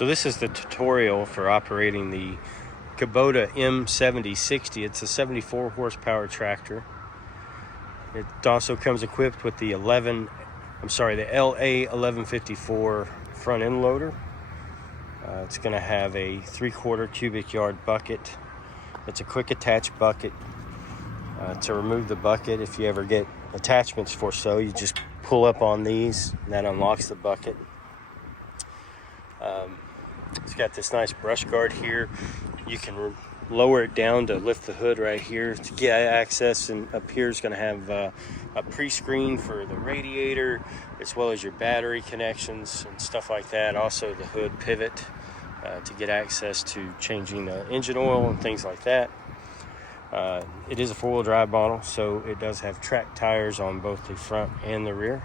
So this is the tutorial for operating the Kubota M7060. It's a 74 horsepower tractor. It also comes equipped with the LA 1154 front end loader. It's going to have a 3/4 cubic yard bucket. It's a quick attach bucket. To remove the bucket, if you ever get attachments for so, you just pull up on these and that unlocks the bucket. It's got this nice brush guard here. You can lower it down to lift the hood right here to get access, and up here is going to have a pre-screen for the radiator as well as your battery connections and stuff like that. Also the hood pivot to get access to changing the engine oil and things like that. It is a four-wheel drive model, so it does have track tires on both the front and the rear.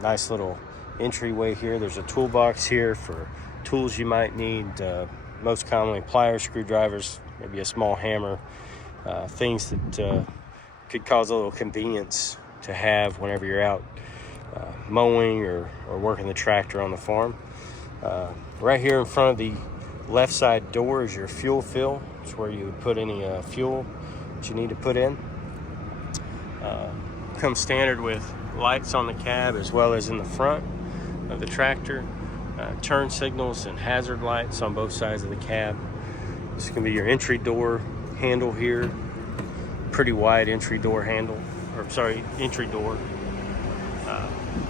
Nice little entryway here. There's a toolbox here for tools you might need, most commonly pliers, screwdrivers, maybe a small hammer, things that could cause a little convenience to have whenever you're out mowing or working the tractor on the farm. Right here in front of the left side door is your fuel fill. It's where you would put any fuel that you need to put in. Comes standard with lights on the cab as well as in the front of the tractor. Turn signals and hazard lights on both sides of the cab. This is going to be your entry door handle here. Pretty wide entry door handle, entry door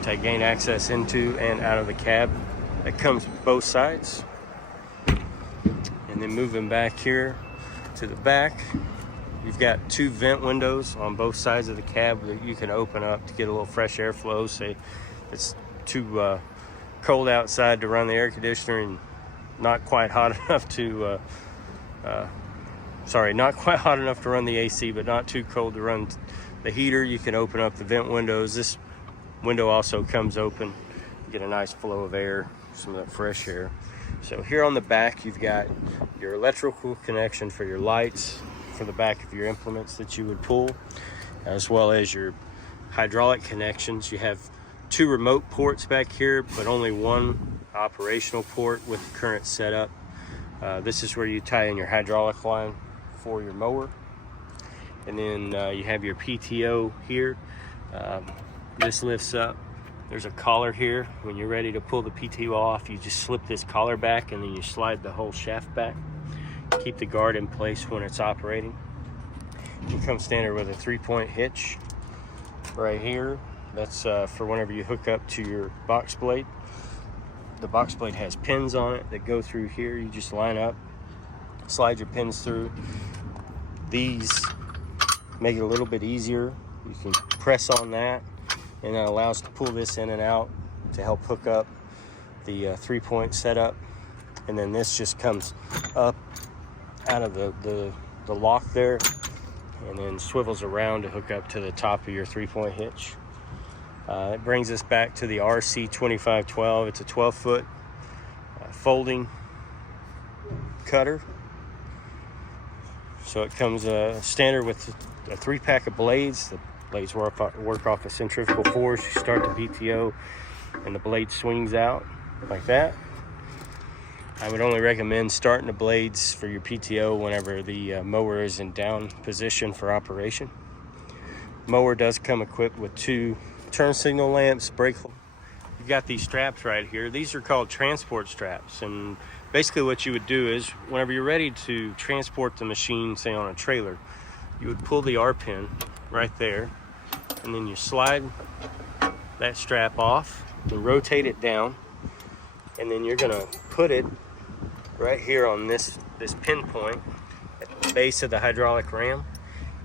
to gain access into and out of the cab. That comes both sides. And then moving back here to the back, you've got two vent windows on both sides of the cab that you can open up to get a little fresh air flow. Say it's too cold outside to run the air conditioner and not quite hot enough to run the AC, but not too cold to run the heater. You can open up the vent windows. This window also comes open. You get a nice flow of air, some of that fresh air. So here on the back, you've got your electrical connection for your lights for the back of your implements that you would pull, as well as your hydraulic connections. You have two remote ports back here, but only one operational port with the current setup. This is where you tie in your hydraulic line for your mower. And then you have your PTO here. This lifts up. There's a collar here. When you're ready to pull the PTO off, you just slip this collar back and then you slide the whole shaft back. Keep the guard in place when it's operating. You come standard with a 3-point hitch right here. That's for whenever you hook up to your box blade. The box blade has pins on it that go through here. You just line up, slide your pins through. These make it a little bit easier. You can press on that, and that allows to pull this in and out to help hook up the 3-point setup. And then this just comes up out of the lock there and then swivels around to hook up to the top of your 3-point hitch. It brings us back to the RC2512. It's a 12-foot folding cutter. So it comes standard with a 3-pack of blades. The blades work off a centrifugal force. You start the PTO and the blade swings out like that. I would only recommend starting the blades for your PTO whenever the mower is in down position for operation. Mower does come equipped with 2 turn signal lamps, brake. You've got these straps right here. These are called transport straps, and basically what you would do is whenever you're ready to transport the machine, say on a trailer, you would pull the R pin right there, and then you slide that strap off and rotate it down, and then you're gonna put it right here on this pinpoint at the base of the hydraulic ram.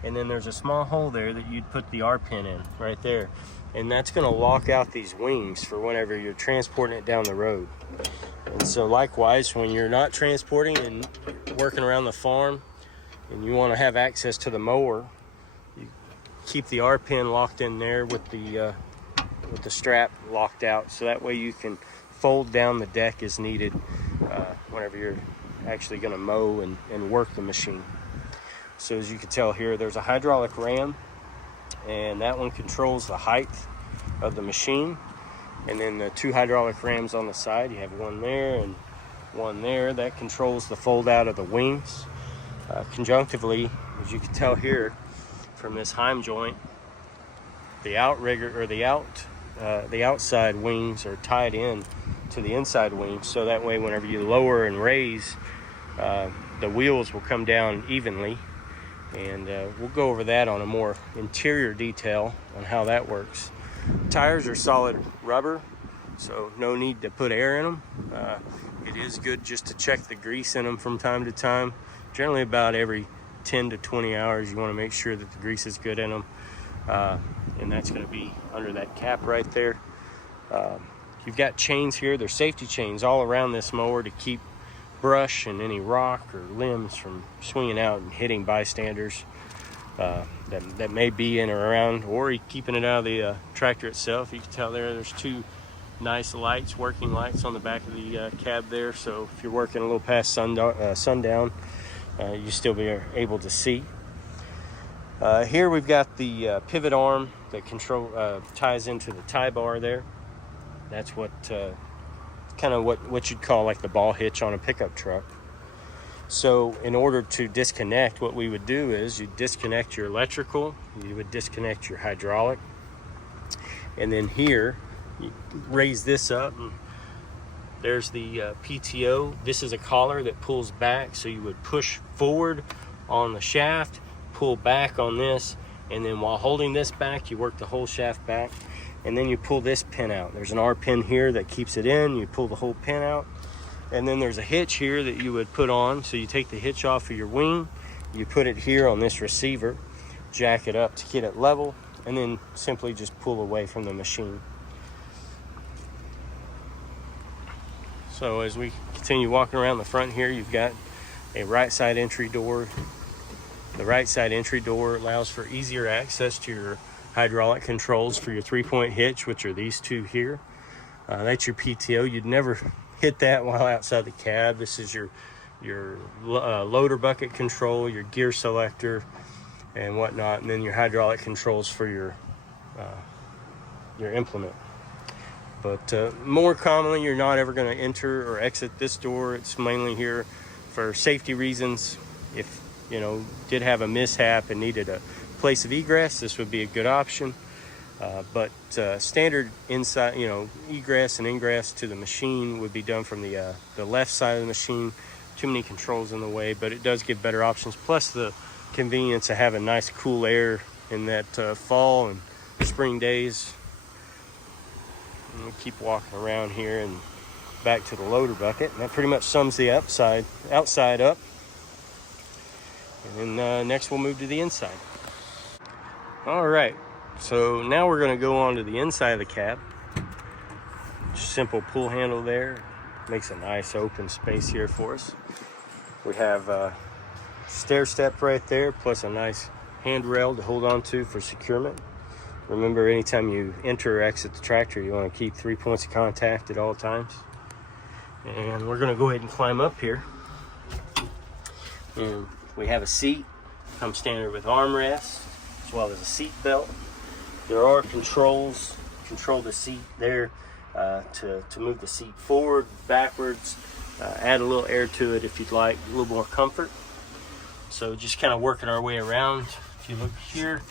And then there's a small hole there that you'd put the R pin in right there. And that's gonna lock out these wings for whenever you're transporting it down the road. And so likewise, when you're not transporting and working around the farm and you wanna have access to the mower, you keep the R pin locked in there with the strap locked out. So that way you can fold down the deck as needed whenever you're actually gonna mow and work the machine. So as you can tell here, there's a hydraulic ram, and that one controls the height of the machine. And then the 2 hydraulic rams on the side. You have one there and one there. That controls the fold out of the wings. Conjunctively, as you can tell here from this heim joint, the outrigger or the outside wings are tied in to the inside wings, so that way whenever you lower and raise, the wheels will come down evenly. And we'll go over that on a more interior detail on how that works. Tires are solid rubber, so no need to put air in them. It is good just to check the grease in them from time to time. Generally about every 10 to 20 hours you want to make sure that the grease is good in them. And that's going to be under that cap right there. You've got chains here. There's safety chains all around this mower to keep brush and any rock or limbs from swinging out and hitting bystanders that may be in or around, or keeping it out of the tractor itself. You can tell there's 2 nice lights, working lights on the back of the cab there, so if you're working a little past sundown, you still be able to see. Here we've got the pivot arm that ties into the tie bar there. That's what kind of what you'd call like the ball hitch on a pickup truck. So in order to disconnect, what we would do is you disconnect your electrical, you would disconnect your hydraulic, and then here you raise this up, and there's the PTO. This is a collar that pulls back, so you would push forward on the shaft, pull back on this, and then while holding this back, you work the whole shaft back, and then you pull this pin out. There's an R pin here that keeps it in. You pull the whole pin out, and then there's a hitch here that you would put on. So you take the hitch off of your wing, you put it here on this receiver, jack it up to get it level, and then simply just pull away from the machine. So as we continue walking around the front here, you've got a right side entry door. The right side entry door allows for easier access to your hydraulic controls for your 3-point hitch, which are these 2 here. That's your PTO. You'd never hit that while outside the cab. This is your loader bucket control, your gear selector, and whatnot, and then your hydraulic controls for your implement. But more commonly, you're not ever going to enter or exit this door. It's mainly here for safety reasons. If you did have a mishap and needed a place of egress, this would be a good option. But standard inside, egress and ingress to the machine would be done from the left side of the machine. Too many controls in the way, but it does give better options. Plus the convenience of having nice cool air in that fall and spring days. And we keep walking around here and back to the loader bucket. And that pretty much sums the outside up. And then next we'll move to the inside. All right, so now we're going to go on to the inside of the cab. Simple pull handle there. Makes a nice open space here for us. We have a stair step right there, plus a nice handrail to hold on to for securement. Remember, anytime you enter or exit the tractor, you want to keep 3 points of contact at all times. And we're going to go ahead and climb up here. And we have a seat, comes standard with armrests, as well as a seat belt. There are controls, control the seat there to move the seat forward, backwards, add a little air to it if you'd like, a little more comfort. So just kind of working our way around. If you look here,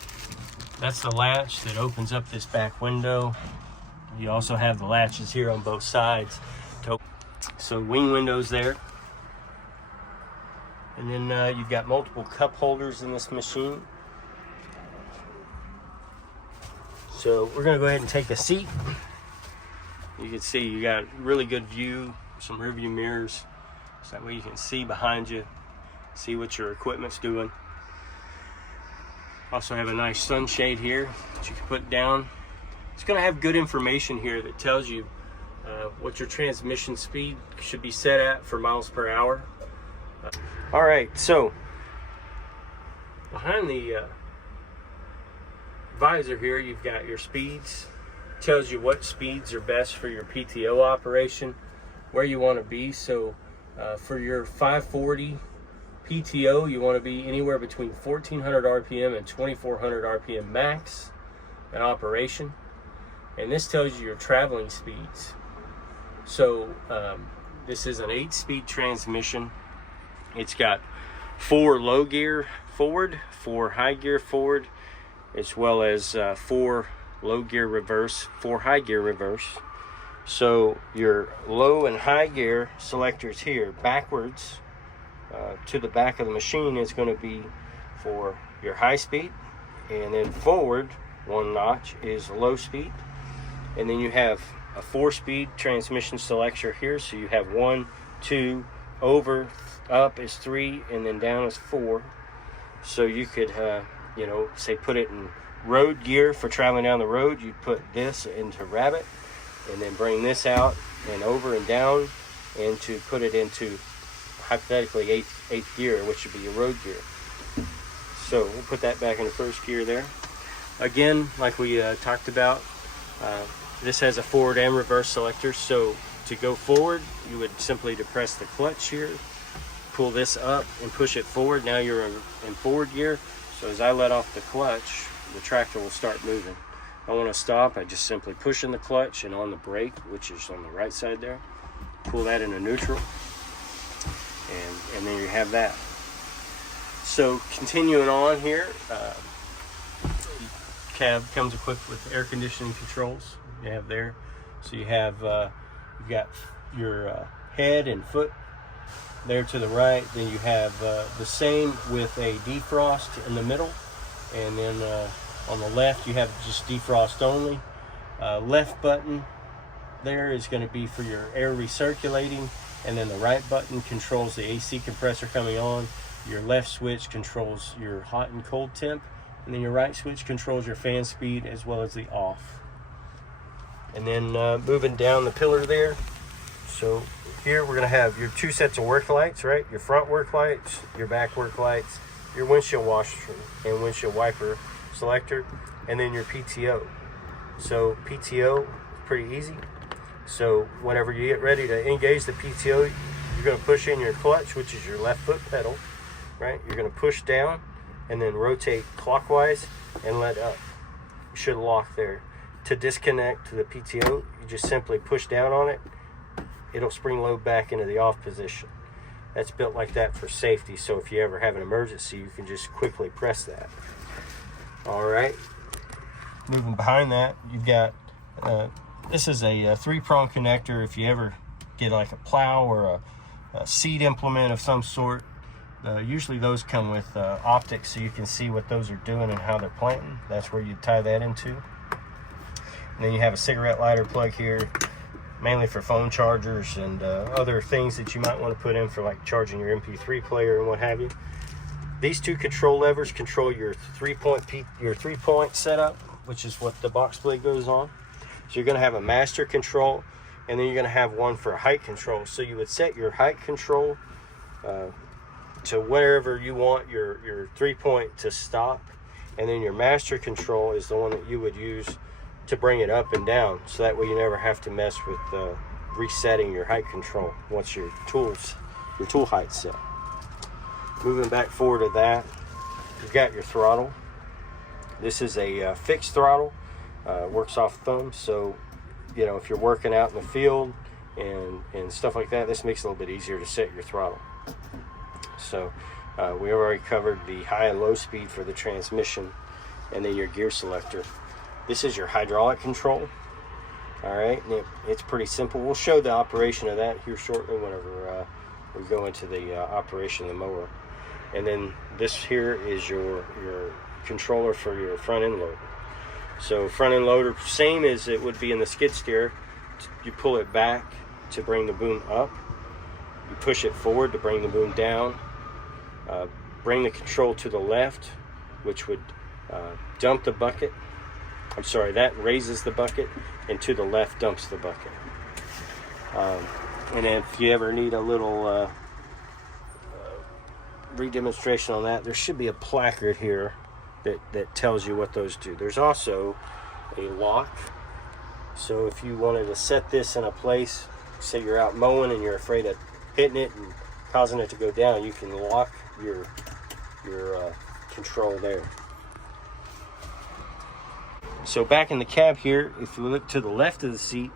that's the latch that opens up this back window. You also have the latches here on both sides. So wing windows there. And then you've got multiple cup holders in this machine. So we're gonna go ahead and take a seat. You can see you got really good view, some rear view mirrors, so that way you can see behind you, see what your equipment's doing. Also have a nice sunshade here that you can put down. It's gonna have good information here that tells you what your transmission speed should be set at for miles per hour. All right, so behind the visor here, you've got your speeds. Tells you what speeds are best for your PTO operation, where you want to be. So for your 540 PTO, you want to be anywhere between 1400 RPM and 2400 RPM max in operation. and this tells you your traveling speeds. So this is an 8-speed transmission. It's got 4 low gear forward, 4 high gear forward, as well as 4 low gear reverse, 4 high gear reverse. So your low and high gear selectors here backwards to the back of the machine is going to be for your high speed, and then forward 1 notch is low speed, and then you have a 4-speed transmission selector here. So you have 1, 2, over, up is 3, and then down is 4. So you could you know, say put it in road gear for traveling down the road. You put this into rabbit, and then bring this out and over and down, and to put it into hypothetically 8th gear, which would be your road gear. So we'll put that back into 1st gear there. Again, like we talked about, this has a forward and reverse selector. So to go forward, you would simply depress the clutch here, pull this up and push it forward. Now you're in forward gear. So as I let off the clutch, the tractor will start moving. I want to stop, I just simply push in the clutch and on the brake, which is on the right side there, pull that into neutral, and then you have that. So continuing on here, cab comes equipped with air conditioning controls. You have there, so you have you've got your head and foot there to the right. Then you have the same with a defrost in the middle, and then on the left you have just defrost only. Left button there is going to be for your air recirculating, and then the right button controls the AC compressor coming on. Your left switch controls your hot and cold temp, and then your right switch controls your fan speed as well as the off. And then moving down the pillar there, so here we're going to have your 2 sets of work lights, right? Your front work lights, your back work lights, your windshield washer and windshield wiper selector, and then your PTO. So PTO is pretty easy. So whenever you get ready to engage the PTO, you're going to push in your clutch, which is your left foot pedal, right? You're going to push down and then rotate clockwise and let up. You should lock there. To disconnect to the PTO, you just simply push down on it. It'll spring load back into the off position. That's built like that for safety, so if you ever have an emergency, you can just quickly press that. All right, moving behind that, you've got this is a 3-prong connector. If you ever get like a plow or a seed implement of some sort, usually those come with optics, so you can see what those are doing and how they're planting. That's where you tie that into. And then you have a cigarette lighter plug here, mainly for phone chargers and other things that you might want to put in for like charging your MP3 player and what have you. These 2 control levers control your 3-point setup, which is what the box blade goes on. So you're going to have a master control, and then you're going to have one for height control. So you would set your height control to wherever you want your 3-point to stop, and then your master control is the one that you would use to bring it up and down, so that way you never have to mess with resetting your height control once your tool height's set. Moving back forward to that, you've got your throttle. This is a fixed throttle, works off thumb, so you know if you're working out in the field and stuff like that, this makes it a little bit easier to set your throttle. So we already covered the high and low speed for the transmission, and then your gear selector. This is your hydraulic control. All right, and it's pretty simple. We'll show the operation of that here shortly whenever we go into the operation of the mower. And then this here is your controller for your front end loader. So front end loader, same as it would be in the skid steer. You pull it back to bring the boom up. You push it forward to bring the boom down. Bring the control to the left, which would dump the bucket. I'm sorry, that raises the bucket, and to the left dumps the bucket. And if you ever need a little re-demonstration on that, there should be a placard here that tells you what those do. There's also a lock. So if you wanted to set this in a place, say you're out mowing and you're afraid of hitting it and causing it to go down, you can lock your control there. So back in the cab here, if you look to the left of the seat,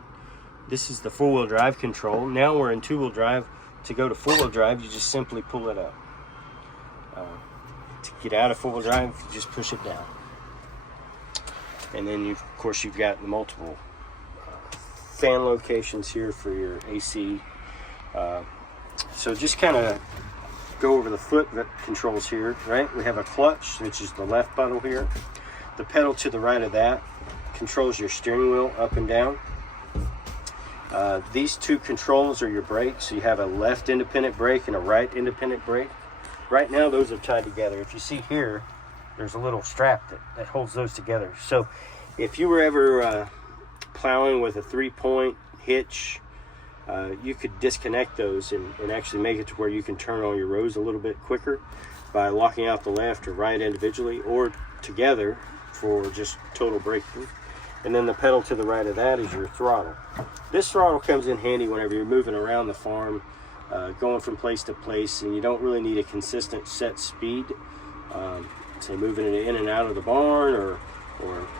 this is the four-wheel drive control. Now we're in two-wheel drive. To go to four-wheel drive, you just simply pull it up. To get out of four-wheel drive, you just push it down. And then, of course, you've got the multiple fan locations here for your AC. So just kind of go over the foot controls here, right? We have a clutch, which is the left pedal here. The pedal to the right of that controls your steering wheel up and down. These two controls are your brakes. So you have a left independent brake and a right independent brake. Right now those are tied together. If you see here, there's a little strap that holds those together. So if you were ever plowing with a 3-point hitch, you could disconnect those and actually make it to where you can turn on your rows a little bit quicker by locking out the left or right individually or together for just total braking. And then the pedal to the right of that is your throttle. This throttle comes in handy whenever you're moving around the farm, going from place to place, and you don't really need a consistent set speed. Say moving it in and out of the barn or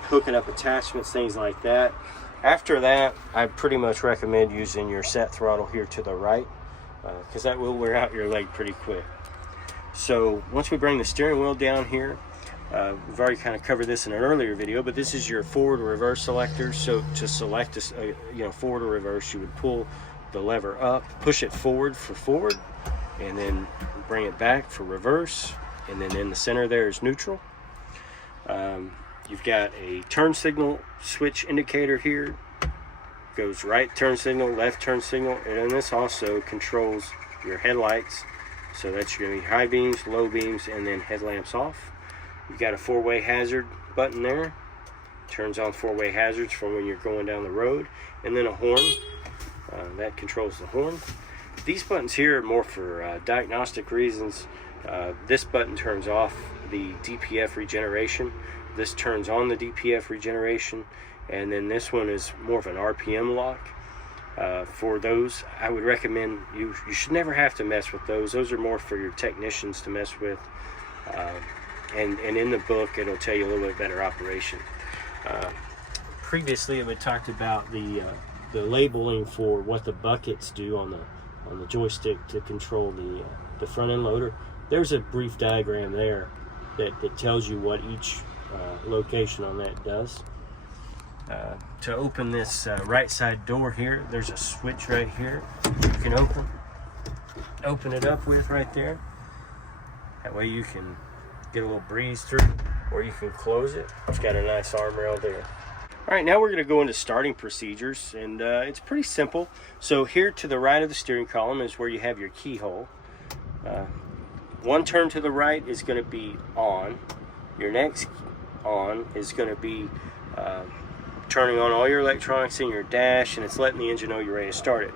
hooking up attachments, things like that. After that, I pretty much recommend using your set throttle here to the right, because that will wear out your leg pretty quick. So once we bring the steering wheel down here, we've already kind of covered this in an earlier video, but this is your forward or reverse selector. So to select forward or reverse, you would pull the lever up, push it forward for forward, and then bring it back for reverse. And then in the center there is neutral. You've got a turn signal switch indicator here. Goes right turn signal, left turn signal, and then this also controls your headlights. So that's going to be high beams, low beams, and then headlamps off. You've got a four-way hazard button there. Turns on four-way hazards for when you're going down the road. And then a horn. That controls the horn. These buttons here are more for diagnostic reasons. This button turns off the DPF regeneration. This turns on the DPF regeneration. And then this one is more of an RPM lock. For those, I would recommend you should never have to mess with those. Those are more for your technicians to mess with. And in the book, it'll tell you a little bit better operation. Previously, we talked about the labeling for what the buckets do on the joystick to control the front end loader. There's a brief diagram there that tells you what each location on that does. To open this right side door here, there's a switch right here you can open it up with right there. That way you can get a little breeze through, or you can close it. It's got a nice arm rail there. All right, now we're going to go into starting procedures, and it's pretty simple. So here to the right of the steering column is where you have your keyhole. One turn to the right is going to be on. Your next on is going to be turning on all your electronics in your dash, and it's letting the engine know you're ready to start it.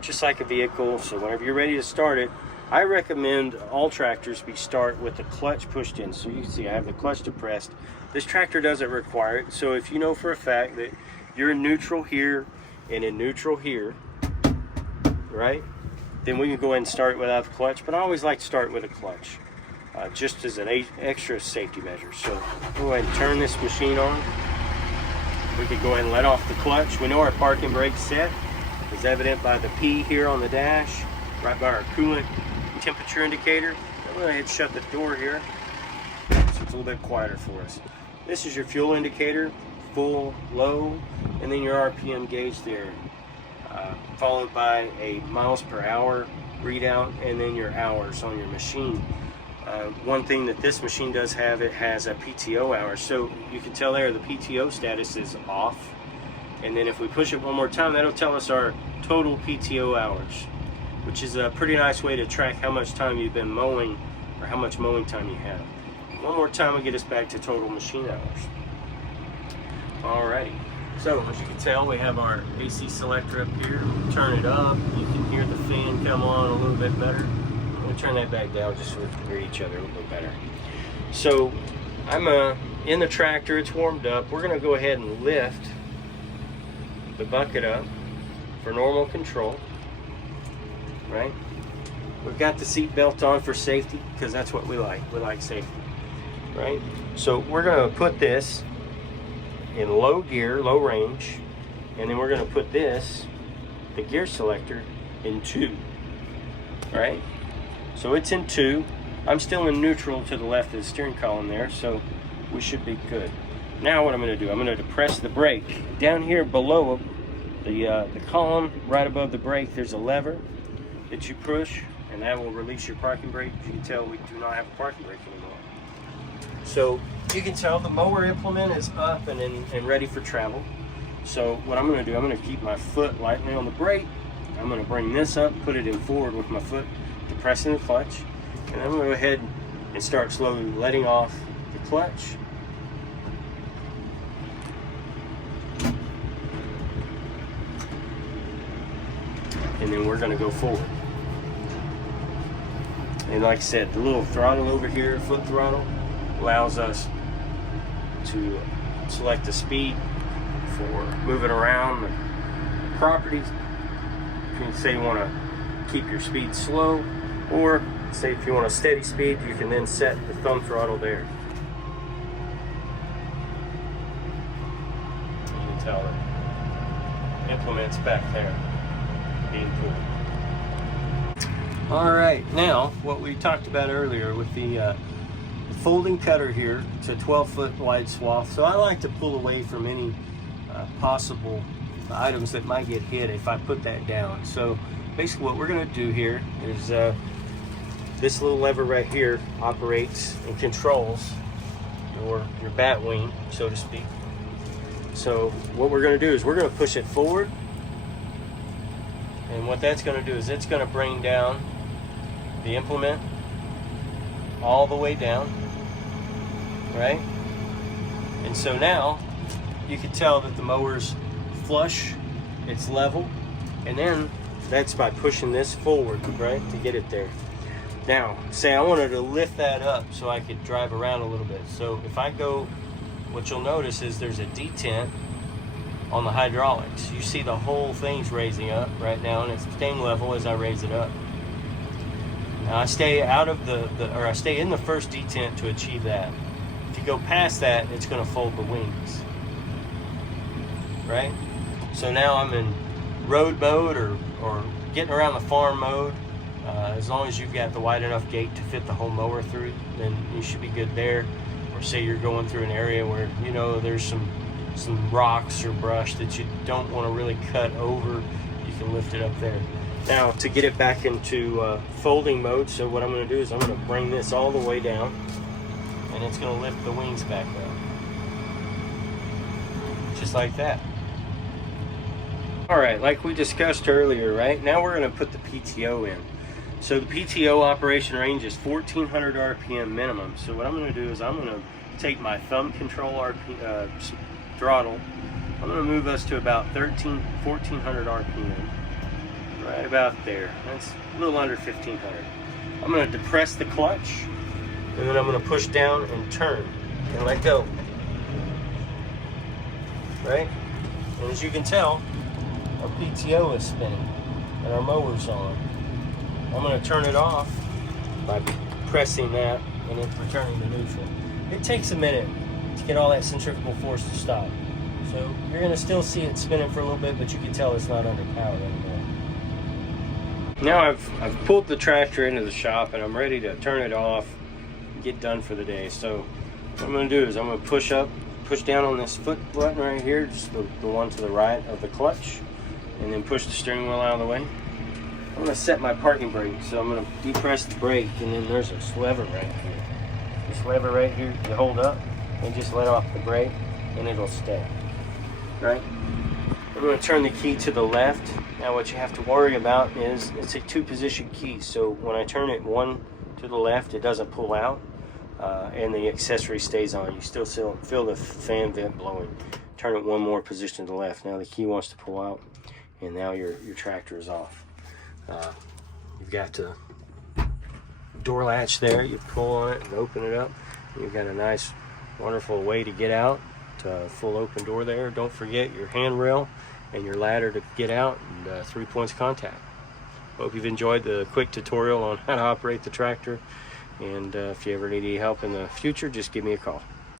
Just like a vehicle, so whenever you're ready to start it, I recommend all tractors start with the clutch pushed in. So you can see I have the clutch depressed. This tractor doesn't require it, so if you know for a fact that you're in neutral here and in neutral here, right, then we can go ahead and start it without the clutch. But I always like to start with a clutch, just as an extra safety measure. So go ahead and turn this machine on. We could go ahead and let off the clutch. We know our parking brake's set, is evident by the P here on the dash, right by our coolant temperature indicator. I'm going to go ahead and shut the door here so it's a little bit quieter for us. This is your fuel indicator, full, low, and then your RPM gauge there, followed by a miles per hour readout, and then your hours on your machine. One thing that this machine does have, it has a PTO hour, so you can tell there the PTO status is off, and then if we push it one more time, that'll tell us our total PTO hours, which is a pretty nice way to track how much time you've been mowing or how much mowing time you have. One more time will get us back to total machine hours. Alrighty, so as you can tell, we have our AC selector up here. Turn it up, you can hear the fan come on a little bit better. We'll turn that back down just so we can hear each other a little bit better. So I'm in the tractor, it's warmed up. We're gonna go ahead and lift the bucket up for normal control, right? We've got the seat belt on for safety, because that's what we like. We like safety, right? So we're gonna put this in low gear, low range, and then we're going to put this, the gear selector, in 2. Right? So it's in 2. I'm still in neutral to the left of the steering column there, so we should be good. Now what I'm going to do, I'm going to depress the brake. Down here below the column, right above the brake, there's a lever that you push, and that will release your parking brake. As you can tell, we do not have a parking brake anymore. So you can tell the mower implement is up and ready for travel. So what I'm going to do, I'm going to keep my foot lightly on the brake. I'm going to bring this up, put it in forward with my foot, depressing the clutch, and I'm going to go ahead and start slowly letting off the clutch. And then we're going to go forward. And like I said, the little throttle over here, foot throttle, allows us to select the speed for moving around the property. You can say you want to keep your speed slow, or say if you want a steady speed, you can then set the thumb throttle there. You can tell the implement's back there being pulled. All right, now what we talked about earlier with the folding cutter here, it's a 12-foot wide swath, so I like to pull away from any possible items that might get hit if I put that down. So basically what we're going to do here is this little lever right here operates and controls your bat wing, so to speak. So what we're going to do is we're going to push it forward, and what that's going to do is it's going to bring down the implement all the way down, right? And so now you can tell that the mower's flush, it's level, and then that's by pushing this forward, right, to get it there. Now, say I wanted to lift that up so I could drive around a little bit. So if I go, what you'll notice is there's a detent on the hydraulics. You see the whole thing's raising up right now, and it's staying level as I raise it up. Now I stay out of I stay in the first detent to achieve that. If you go past that, it's going to fold the wings, right? So now I'm in road mode or getting around the farm mode. As long as you've got the wide enough gate to fit the whole mower through, then you should be good there. Or say you're going through an area where you know there's some rocks or brush that you don't want to really cut over, you can lift it up there. Now to get it back into folding mode, so what I'm going to do is I'm going to bring this all the way down, and it's going to lift the wings back up. Just like that. Alright, like we discussed earlier, right? Now we're going to put the PTO in. So the PTO operation range is 1400 RPM minimum. So what I'm going to do is I'm going to take my thumb control throttle. I'm going to move us to about 1400 RPM. Right about there. That's a little under 1500. I'm going to depress the clutch, and then I'm going to push down and turn and let go. Right? And as you can tell, our PTO is spinning and our mower's on. I'm going to turn it off by pressing that and then returning to neutral. It takes a minute to get all that centrifugal force to stop. So you're going to still see it spinning for a little bit, but you can tell it's not under power anymore. Now I've pulled the tractor into the shop and I'm ready to turn it off and get done for the day. So what I'm going to do is I'm going to push down on this foot button right here, just the one to the right of the clutch, and then push the steering wheel out of the way. I'm going to set my parking brake, so I'm going to depress the brake, and then there's this lever right here. This lever right here, you hold up and just let off the brake and it'll stay, right? I'm going to turn the key to the left. Now what you have to worry about is it's a 2-position key, so when I turn it one to the left, it doesn't pull out, and the accessory stays on. You still feel the fan vent blowing. Turn it one more position to the left. Now the key wants to pull out, and now your tractor is off. You've got the door latch there. You pull on it and open it up. You've got a nice, wonderful way to get out. Full open door there. Don't forget your handrail and your ladder to get out, and 3 points of contact. Hope you've enjoyed the quick tutorial on how to operate the tractor, and if you ever need any help in the future, just give me a call.